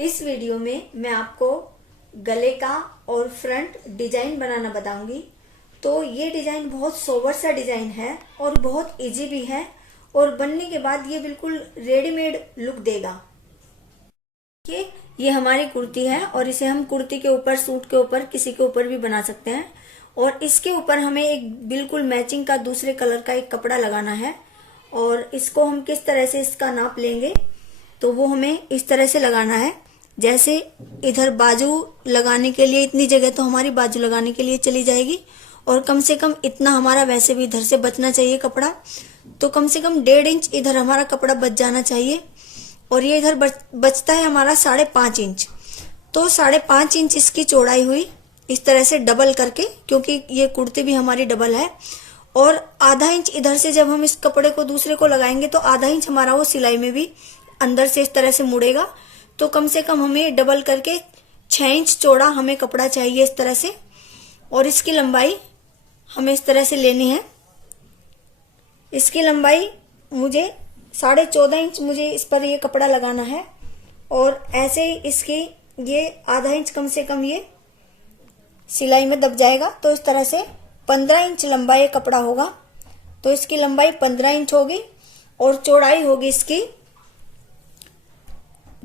इस वीडियो में मैं आपको गले का और फ्रंट डिजाइन बनाना बताऊंगी। तो ये डिजाइन बहुत सोबर सा डिजाइन है और बहुत इजी भी है और बनने के बाद ये बिल्कुल रेडीमेड लुक देगा। ये हमारी कुर्ती है और इसे हम कुर्ती के ऊपर, सूट के ऊपर, किसी के ऊपर भी बना सकते हैं। और इसके ऊपर हमें एक बिल्कुल मैचिंग का दूसरे कलर का एक कपड़ा लगाना है। और इसको हम किस तरह से इसका नाप लेंगे तो वो हमें इस तरह से लगाना है। जैसे इधर बाजू लगाने के लिए इतनी जगह तो हमारी बाजू लगाने के लिए चली जाएगी और कम से कम इतना हमारा वैसे भी इधर से बचना चाहिए कपड़ा। तो कम से कम 1.5 इंच इधर हमारा कपड़ा बच जाना चाहिए। और ये इधर बचता है हमारा 5.5 इंच। तो 5.5 इंच इसकी चौड़ाई हुई इस तरह से डबल करके, क्योंकि ये कुर्ती भी हमारी डबल है। और आधा इंच इधर से जब हम इस कपड़े को दूसरे को लगाएंगे तो आधा इंच हमारा वो सिलाई में भी अंदर से इस तरह से मुड़ेगा। तो कम से कम हमें डबल करके 6 इंच चौड़ा हमें कपड़ा चाहिए इस तरह से। और इसकी लंबाई हमें इस तरह से लेनी है। इसकी लंबाई मुझे 14.5 इंच मुझे इस पर ये कपड़ा लगाना है। और ऐसे ही इसकी ये आधा इंच कम से कम ये सिलाई में दब जाएगा। तो इस तरह से 15 इंच लंबा ये कपड़ा होगा। तो इसकी लंबाई 15 इंच होगी और चौड़ाई होगी इसकी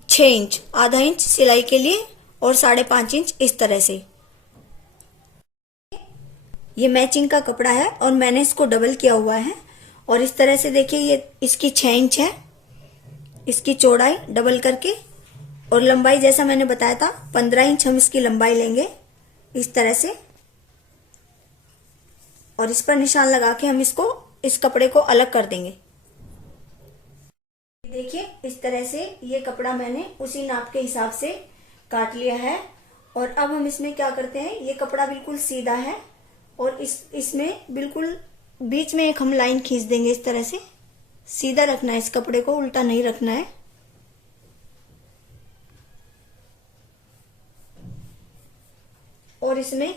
6 इंच, आधा इंच सिलाई के लिए और 5.5 इंच इस तरह से। ये मैचिंग का कपड़ा है और मैंने इसको डबल किया हुआ है। और इस तरह से देखिए ये इसकी 6 इंच है इसकी चौड़ाई डबल करके। और लंबाई जैसा मैंने बताया था 15 इंच हम इसकी लंबाई लेंगे इस तरह से। और इस पर निशान लगा के हम इसको, इस कपड़े को अलग कर देंगे। देखिए इस तरह से ये कपड़ा मैंने उसी नाप के हिसाब से काट लिया है। और अब हम इसमें क्या करते हैं, ये कपड़ा बिल्कुल सीधा है और इसमें बिल्कुल बीच में एक हम लाइन खींच देंगे इस तरह से। सीधा रखना है इस कपड़े को, उल्टा नहीं रखना है। और इसमें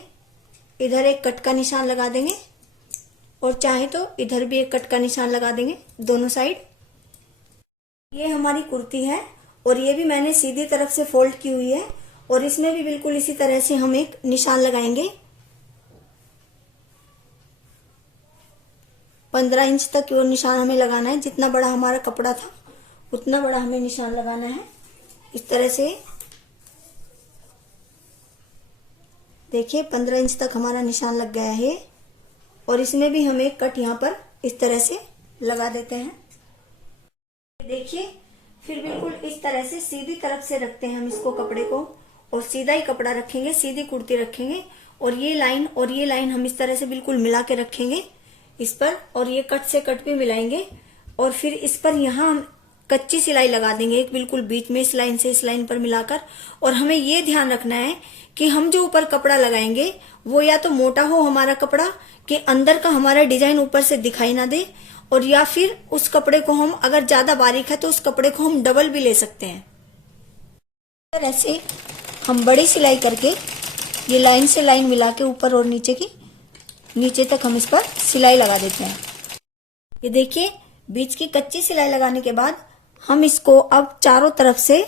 इधर एक कट का निशान लगा देंगे और चाहे तो इधर भी एक कट का निशान लगा देंगे दोनों साइड। ये हमारी कुर्ती है और ये भी मैंने सीधी तरफ से फोल्ड की हुई है। और इसमें भी बिल्कुल इसी तरह से हम एक निशान लगाएंगे। 15 इंच तक वो निशान हमें लगाना है। जितना बड़ा हमारा कपड़ा था उतना बड़ा हमें निशान लगाना है इस तरह से। देखिए 15 इंच तक हमारा निशान लग गया है। और इसमें भी हम एक कट यहाँ पर इस तरह से लगा देते हैं। देखिए फिर बिल्कुल इस तरह से सीधी तरफ से रखते हैं हम इसको कपड़े को। और सीधा ही कपड़ा रखेंगे, सीधी कुर्ती रखेंगे। और ये लाइन हम इस तरह से बिल्कुल मिला के रखेंगे इस पर। और ये कट से कट भी मिलाएंगे। और फिर इस पर यहाँ हम कच्ची सिलाई लगा देंगे एक बिल्कुल बीच में, इस लाइन से इस लाइन पर मिलाकर। और हमें ये ध्यान रखना है कि हम जो ऊपर कपड़ा लगाएंगे वो या तो मोटा हो हमारा कपड़ा कि अंदर का हमारा डिजाइन ऊपर से दिखाई ना दे। और या फिर उस कपड़े को हम, अगर ज्यादा बारीक है तो उस कपड़े को हम डबल भी ले सकते हैं। ऐसे हम बड़ी सिलाई करके ये लाइन से लाइन मिला के ऊपर और नीचे तक हम इस पर सिलाई लगा देते हैं। ये देखिए बीच की कच्ची सिलाई लगाने के बाद हम इसको अब चारों तरफ से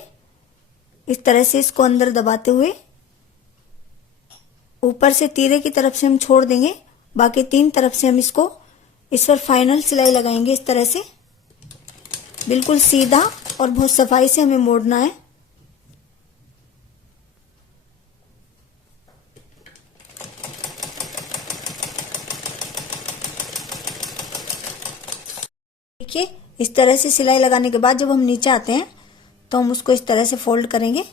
इस तरह से इसको अंदर दबाते हुए ऊपर से तीरे की तरफ से हम छोड़ देंगे। बाकी 3 तरफ से हम इसको इस पर फाइनल सिलाई लगाएंगे इस तरह से। बिल्कुल सीधा और बहुत सफाई से हमें मोड़ना है। देखिए इस तरह से सिलाई लगाने के बाद जब हम नीचे आते हैं तो हम उसको इस तरह से फोल्ड करेंगे।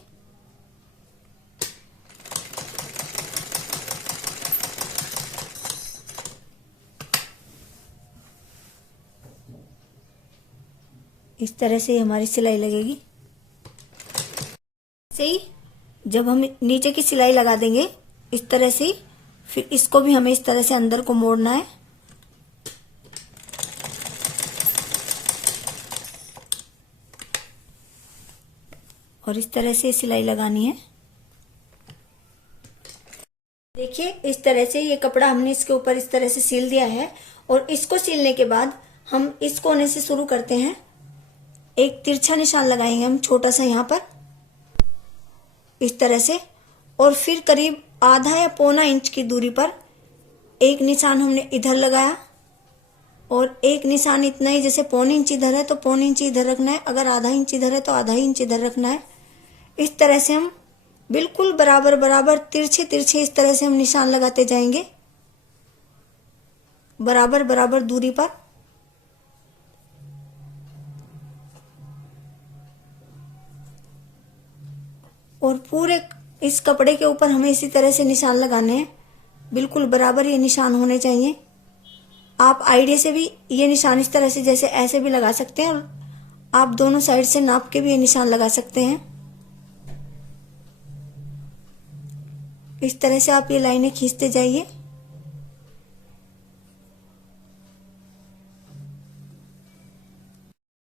इस तरह से हमारी सिलाई लगेगी। ऐसे ही जब हम नीचे की सिलाई लगा देंगे इस तरह से, फिर इसको भी हमें इस तरह से अंदर को मोड़ना है। और इस तरह से सिलाई लगानी है। देखिए इस तरह से ये कपड़ा हमने इसके ऊपर इस तरह से सिल दिया है। और इसको सिलने के बाद हम इस कोने से शुरू करते हैं। एक तिरछा निशान लगाएंगे हम छोटा सा यहाँ पर। इस तरह से। और फिर करीब आधा या पौना इंच की दूरी पर एक निशान हमने इधर लगाया और एक निशान इतना ही, जैसे पौने इंच इधर है तो पौने इंच इधर रखना है, अगर आधा इंच इधर है तो आधा इंच इधर रखना है। इस तरह से हम बिल्कुल बराबर बराबर तिरछे तिरछे इस तरह से हम निशान लगाते जाएंगे बराबर बराबर दूरी पर। और पूरे इस कपड़े के ऊपर हमें इसी तरह से निशान लगाने हैं, बिल्कुल बराबर ये निशान होने चाहिए। आप आईडिया से भी ये निशान इस तरह से जैसे ऐसे भी लगा सकते हैं और आप दोनों साइड से नाप के भी ये निशान लगा सकते हैं। इस तरह से आप ये लाइनें खींचते जाइए।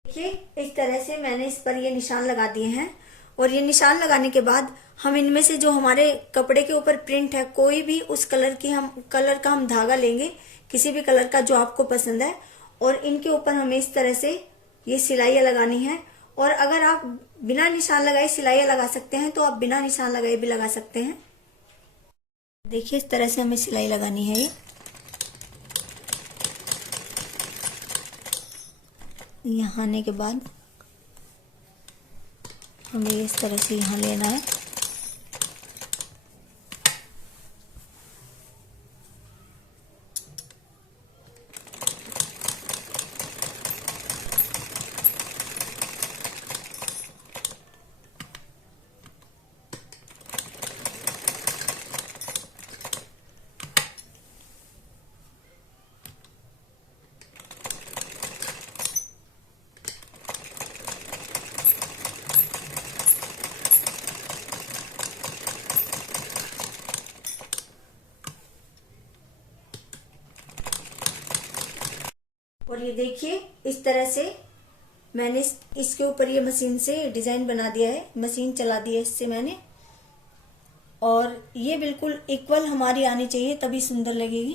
देखिए इस तरह से मैंने इस पर ये निशान लगा दिए हैं। और ये निशान लगाने के बाद हम इनमें से जो हमारे कपड़े के ऊपर प्रिंट है, कोई भी उस कलर का हम धागा लेंगे, किसी भी कलर का जो आपको पसंद है, और इनके ऊपर हमें इस तरह से ये सिलाइयाँ लगानी है। और अगर आप बिना निशान लगाए सिलाइयाँ लगा सकते हैं तो आप बिना निशान लगाए भी लगा सकते हैं। देखिए इस तरह से हमें सिलाई लगानी है। ये यहाँ आने के बाद हमें इस तरह से यहाँ लेना है। और ये देखिए इस तरह से मैंने इसके ऊपर ये मशीन से डिजाइन बना दिया है, मशीन चला दी है इससे मैंने। और ये बिल्कुल इक्वल हमारी आनी चाहिए तभी सुंदर लगेगी।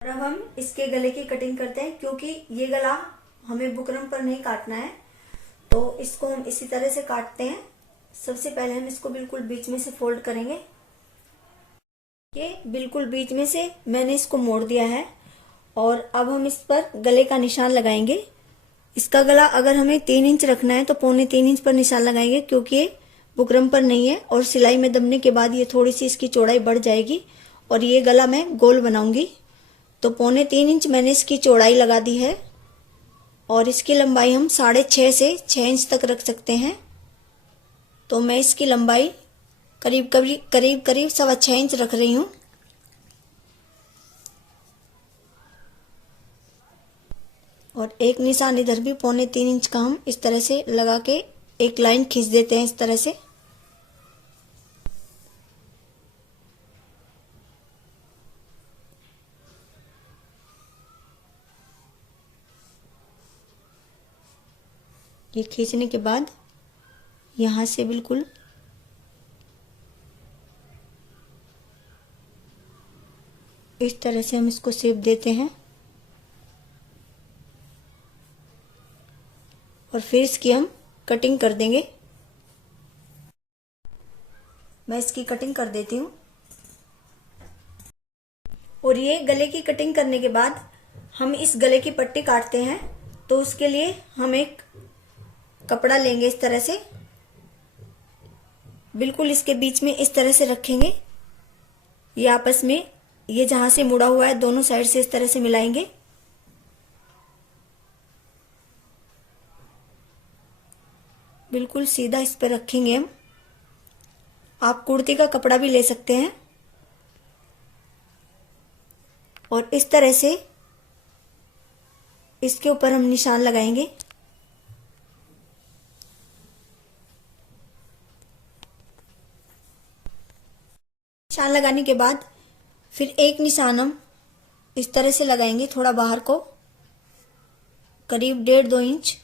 और अब हम इसके गले की कटिंग करते हैं, क्योंकि ये गला हमें बुकरम पर नहीं काटना है, तो इसको हम इसी तरह से काटते हैं। सबसे पहले हम इसको बिल्कुल बीच में से फोल्ड करेंगे। ये बिल्कुल बीच में से मैंने इसको मोड़ दिया है। और अब हम इस पर गले का निशान लगाएंगे। इसका गला अगर हमें 3 इंच रखना है तो 3.25 इंच पर निशान लगाएंगे, क्योंकि ये बुकरम पर नहीं है और सिलाई में दबने के बाद ये थोड़ी सी इसकी चौड़ाई बढ़ जाएगी। और ये गला मैं गोल बनाऊंगी, तो 3.25 इंच मैंने इसकी चौड़ाई लगा दी है। और इसकी लंबाई हम 6.5 से 6 इंच तक रख सकते हैं। तो मैं इसकी लंबाई करीब 6.25 इंच रख रही हूँ। और एक निशान इधर भी 3.25 इंच का हम इस तरह से लगा के एक लाइन खींच देते हैं इस तरह से। ये खींचने के बाद यहाँ से बिल्कुल इस तरह से हम इसको शेप देते हैं। और फिर इसकी हम कटिंग कर देंगे। मैं इसकी कटिंग कर देती हूँ। और ये गले की कटिंग करने के बाद हम इस गले की पट्टी काटते हैं, तो उसके लिए हम एक कपड़ा लेंगे इस तरह से, बिल्कुल इसके बीच में इस तरह से रखेंगे। ये आपस में ये जहां से मुड़ा हुआ है दोनों साइड से इस तरह से मिलाएंगे। बिल्कुल सीधा इस पर रखेंगे हम। आप कुर्ती का कपड़ा भी ले सकते हैं। और इस तरह से इसके ऊपर हम निशान लगाएंगे। निशान लगाने के बाद फिर एक निशान हम इस तरह से लगाएंगे, थोड़ा बाहर को, करीब 1.5-2 इंच।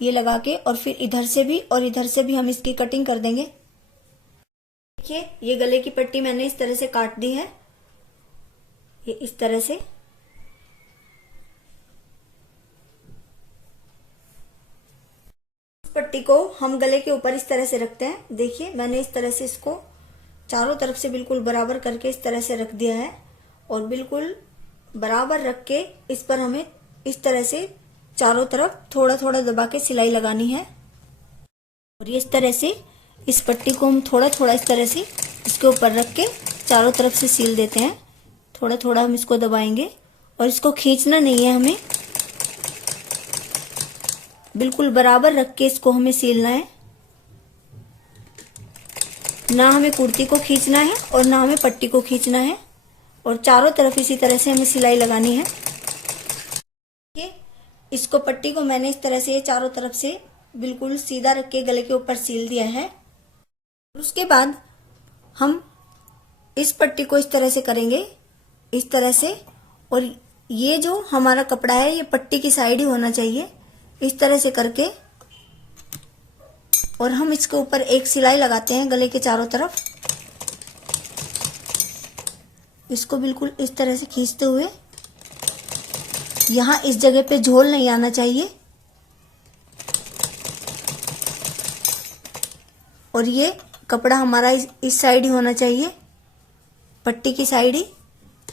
ये लगा के और फिर इधर से भी और इधर से भी हम इसकी कटिंग कर देंगे। देखिए ये गले की पट्टी मैंने इस तरह से काट दी है। ये इस तरह से। पट्टी को हम गले के ऊपर इस तरह से रखते हैं। देखिए मैंने इस तरह से इसको चारों तरफ से बिल्कुल बराबर करके इस तरह से रख दिया है और बिल्कुल बराबर रख के इस पर हमें इस तरह से चारों तरफ थोड़ा थोड़ा दबा के सिलाई लगानी है। और ये इस तरह से इस पट्टी को हम थोड़ा थोड़ा इस तरह से इसके ऊपर रख के चारों तरफ से सील देते हैं। थोड़ा थोड़ा हम इसको दबाएंगे और इसको खींचना नहीं है, हमें बिल्कुल बराबर रख के इसको हमें सीलना है। ना हमें कुर्ती को खींचना है और ना हमें पट्टी को खींचना है। और चारों तरफ इसी तरह से हमें सिलाई लगानी है। ये इसको पट्टी को मैंने इस तरह से चारों तरफ से बिल्कुल सीधा रख के गले के ऊपर सील दिया है। उसके बाद हम इस पट्टी को इस तरह से करेंगे, इस तरह से। और ये जो हमारा कपड़ा है ये पट्टी की साइड ही होना चाहिए, इस तरह से करके। और हम इसके ऊपर एक सिलाई लगाते हैं गले के चारों तरफ। इसको बिल्कुल इस तरह से खींचते हुए, यहां इस जगह पे झोल नहीं आना चाहिए। और ये कपड़ा हमारा इस साइड ही होना चाहिए, पट्टी की साइड ही।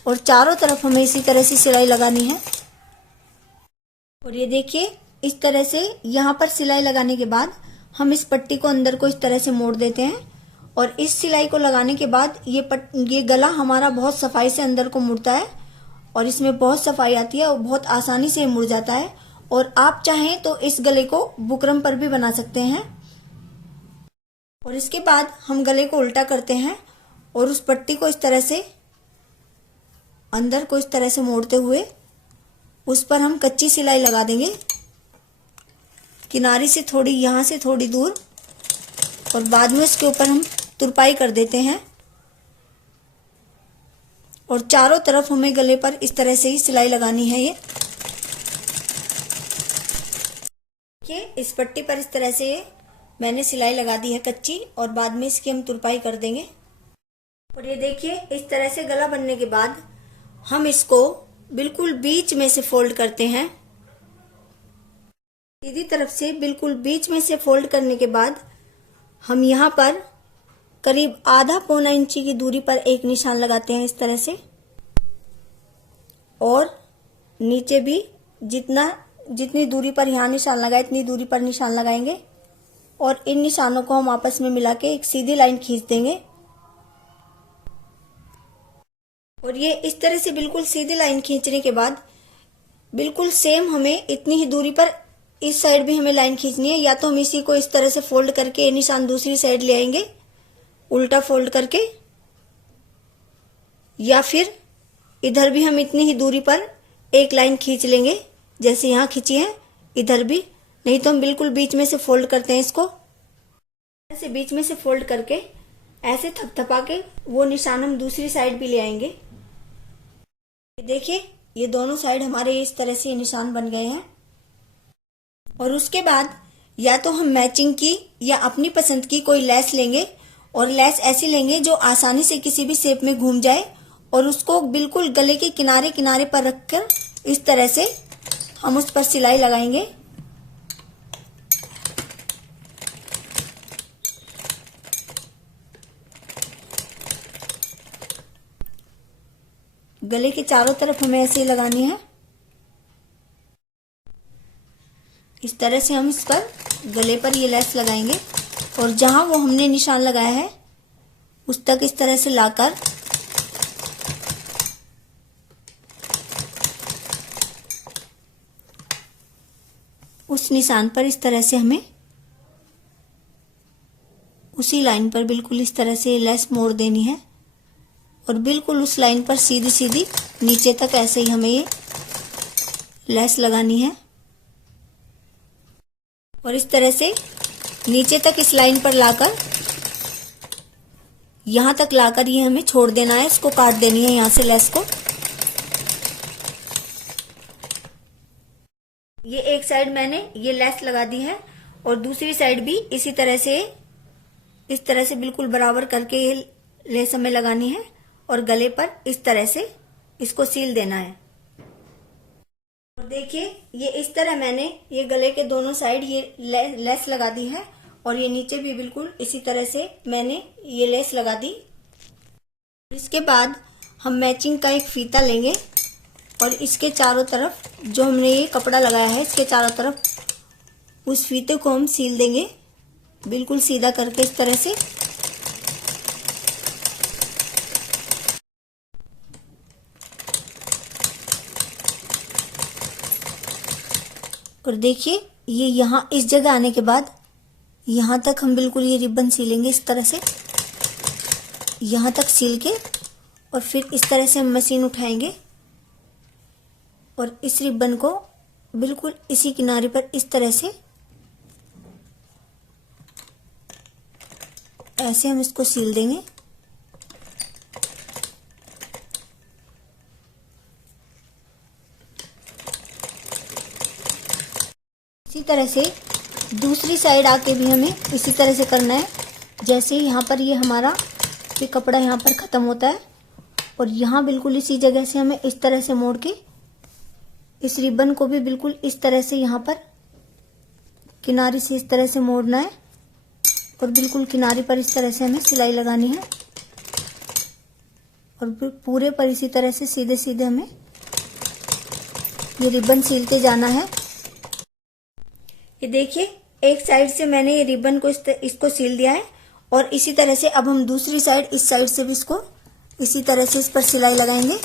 और चारों तरफ हमें इसी तरह से सिलाई लगानी है। और ये देखिए इस तरह से यहाँ पर सिलाई लगाने के बाद हम इस पट्टी को अंदर को इस तरह से मोड़ देते हैं। और इस सिलाई को लगाने के बाद ये गला हमारा बहुत सफाई से अंदर को मुड़ता है और इसमें बहुत सफाई आती है और बहुत आसानी से मुड़ जाता है। और आप चाहें तो इस गले को बुकरम पर भी बना सकते हैं। और इसके बाद हम गले को उल्टा करते हैं और उस पट्टी को इस तरह से अंदर को इस तरह से मोड़ते हुए उस पर हम कच्ची सिलाई लगा देंगे, किनारे से थोड़ी, यहाँ से थोड़ी दूर। और बाद में इसके ऊपर हम तुरपाई कर देते हैं। और चारों तरफ हमें गले पर इस तरह से ही सिलाई लगानी है। ये इस पट्टी पर इस तरह से मैंने सिलाई लगा दी है कच्ची, और बाद में इसकी हम तुरपाई कर देंगे। और ये देखिए इस तरह से गला बनने के बाद हम इसको बिल्कुल बीच में से फोल्ड करते हैं। सीधी तरफ से बिल्कुल बीच में से फोल्ड करने के बाद हम यहाँ पर करीब आधा पौना इंची की दूरी पर एक निशान लगाते हैं इस तरह से। और नीचे भी जितनी दूरी पर यहाँ निशान लगाए इतनी दूरी पर निशान लगाएंगे। और इन निशानों को हम आपस में मिला के एक सीधी लाइन खींच देंगे। और ये इस तरह से बिल्कुल सीधी लाइन खींचने के बाद बिल्कुल सेम हमें इतनी ही दूरी पर इस साइड भी हमें लाइन खींचनी है। या तो हम इसी को इस तरह से फोल्ड करके निशान दूसरी साइड ले आएंगे उल्टा फोल्ड करके, या फिर इधर भी हम इतनी ही दूरी पर एक लाइन खींच लेंगे जैसे यहाँ खींची है, इधर भी। नहीं तो हम बिल्कुल बीच में से फोल्ड करते हैं इसको, ऐसे बीच में से फोल्ड करके ऐसे थपथपा के वो निशान हम दूसरी साइड भी ले आएंगे। देखिए ये दोनों साइड हमारे इस तरह से निशान बन गए हैं। और उसके बाद या तो हम मैचिंग की या अपनी पसंद की कोई लेस लेंगे। और लेस ऐसी लेंगे जो आसानी से किसी भी शेप में घूम जाए। और उसको बिल्कुल गले के किनारे किनारे पर रखकर इस तरह से हम उस पर सिलाई लगाएंगे। गले के चारों तरफ हमें ऐसे ही लगानी है। इस तरह से हम इस पर गले पर ये लेस लगाएंगे। और जहां वो हमने निशान लगाया है उस तक इस तरह से लाकर उस निशान पर इस तरह से हमें उसी लाइन पर बिल्कुल इस तरह से लेस मोड़ देनी है। और बिल्कुल उस लाइन पर सीधी सीधी नीचे तक ऐसे ही हमें ये लेस लगानी है। और इस तरह से नीचे तक इस लाइन पर लाकर यहां तक लाकर ये हमें छोड़ देना है, इसको काट देनी है यहां से लेस को। ये एक साइड मैंने ये लेस लगा दी है और दूसरी साइड भी इसी तरह से इस तरह से बिल्कुल बराबर करके ये लेस हमें लगानी है। और गले पर इस तरह से इसको सील देना है। और देखिए ये इस तरह मैंने ये गले के दोनों साइड ये लेस लगा दी है और ये नीचे भी बिल्कुल इसी तरह से मैंने ये लेस लगा दी। इसके बाद हम मैचिंग का एक फीता लेंगे और इसके चारों तरफ जो हमने ये कपड़ा लगाया है इसके चारों तरफ उस फीते को हम सील देंगे बिल्कुल सीधा करके इस तरह से। और देखिए ये यहाँ इस जगह आने के बाद यहाँ तक हम बिल्कुल ये रिबन सीलेंगे इस तरह से, यहाँ तक सील के और फिर इस तरह से हम मशीन उठाएंगे और इस रिबन को बिल्कुल इसी किनारे पर इस तरह से ऐसे हम इसको सील देंगे। इसी तरह से दूसरी साइड आके भी हमें इसी तरह से करना है। जैसे यहाँ पर ये हमारा ये कपड़ा यहाँ पर ख़त्म होता है और यहाँ बिल्कुल इसी जगह से हमें इस तरह से मोड़ के इस रिबन को भी बिल्कुल इस तरह से यहाँ पर किनारे से इस तरह से मोड़ना है और बिल्कुल किनारे पर इस तरह से हमें सिलाई लगानी है और पूरे पर इसी तरह से सीधे सीधे हमें ये रिबन सीलते जाना है। ये देखिए एक साइड से मैंने ये रिबन को इसको सील दिया है और इसी तरह से अब हम दूसरी साइड इस साइड से भी इसको इसी तरह से इस पर सिलाई लगाएंगे।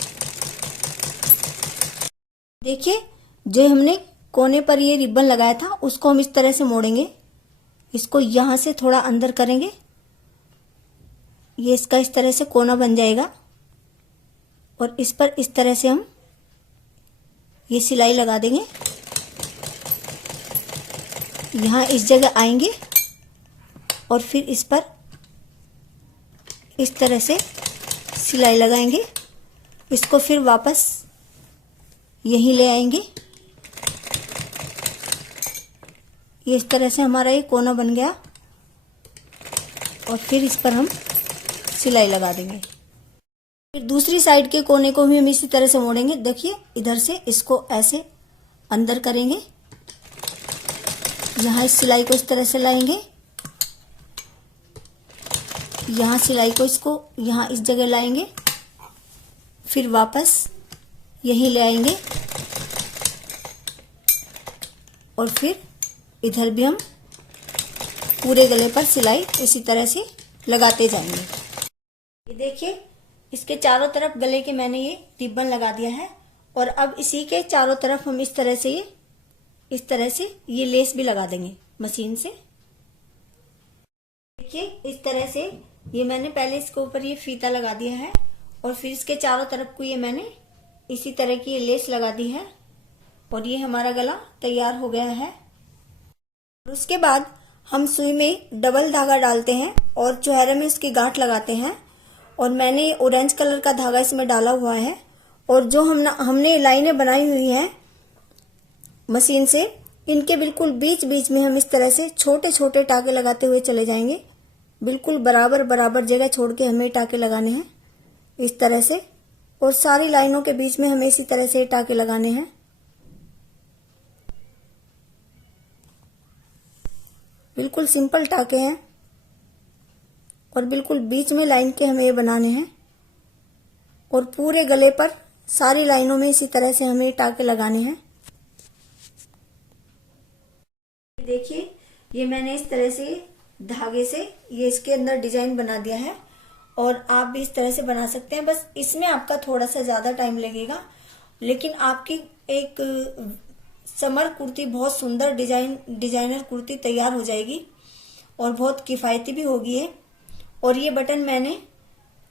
देखिए जो हमने कोने पर ये रिबन लगाया था उसको हम इस तरह से मोड़ेंगे, इसको यहाँ से थोड़ा अंदर करेंगे, ये इसका इस तरह से कोना बन जाएगा और इस पर इस तरह से हम ये सिलाई लगा देंगे। यहाँ इस जगह आएंगे और फिर इस पर इस तरह से सिलाई लगाएंगे, इसको फिर वापस यहीं ले आएंगे। ये इस तरह से हमारा ये कोना बन गया और फिर इस पर हम सिलाई लगा देंगे। फिर दूसरी साइड के कोने को भी हम इसी तरह से मोड़ेंगे। देखिए इधर से इसको ऐसे अंदर करेंगे, यहाँ इस सिलाई को इस तरह से लाएंगे, यहाँ सिलाई को इसको यहाँ इस जगह लाएंगे, फिर वापस यहीं ले आएंगे और फिर इधर भी हम पूरे गले पर सिलाई इसी तरह से लगाते जाएंगे। ये देखिए इसके चारों तरफ गले के मैंने ये रिबन लगा दिया है और अब इसी के चारों तरफ हम इस तरह से ये लेस भी लगा देंगे मशीन से। देखिए इस तरह से ये मैंने पहले इसके ऊपर ये फीता लगा दिया है और फिर इसके चारों तरफ को ये मैंने इसी तरह की ये लेस लगा दी है और ये हमारा गला तैयार हो गया है। उसके बाद हम सुई में डबल धागा डालते हैं और चौहरे में इसकी गांठ लगाते हैं और मैंने ऑरेंज कलर का धागा इसमें डाला हुआ है और जो हमने लाइनें बनाई हुई हैं मशीन से, इनके बिल्कुल बीच बीच में हम इस तरह से छोटे छोटे टाके लगाते हुए चले जाएंगे। बिल्कुल बराबर बराबर जगह छोड़ के हमें टाके लगाने हैं इस तरह से और सारी लाइनों के बीच में हमें इसी तरह से टाके लगाने हैं। बिल्कुल सिंपल टाके हैं और बिल्कुल बीच में लाइन के हमें ये बनाने हैं और पूरे गले पर सारी लाइनों में इसी तरह से हमें टाके लगाने हैं। देखिए ये मैंने इस तरह से धागे से ये इसके अंदर डिजाइन बना दिया है और आप भी इस तरह से बना सकते हैं। बस इसमें आपका थोड़ा सा ज्यादा टाइम लगेगा लेकिन आपकी एक समर कुर्ती बहुत सुंदर डिजाइनर कुर्ती तैयार हो जाएगी और बहुत किफायती भी होगी है। और ये बटन मैंने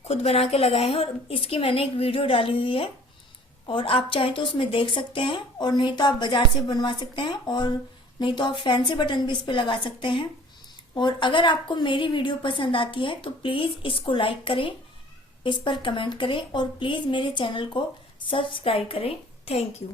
खुद बना के लगाए हैं और इसकी मैंने एक वीडियो डाली हुई है और आप चाहें तो उसमें देख सकते हैं और नहीं तो आप बाजार से बनवा सकते हैं और नहीं तो आप फैंसी बटन भी इस पे लगा सकते हैं। और अगर आपको मेरी वीडियो पसंद आती है तो प्लीज इसको लाइक करें, इस पर कमेंट करें और प्लीज मेरे चैनल को सब्सक्राइब करें। Thank you.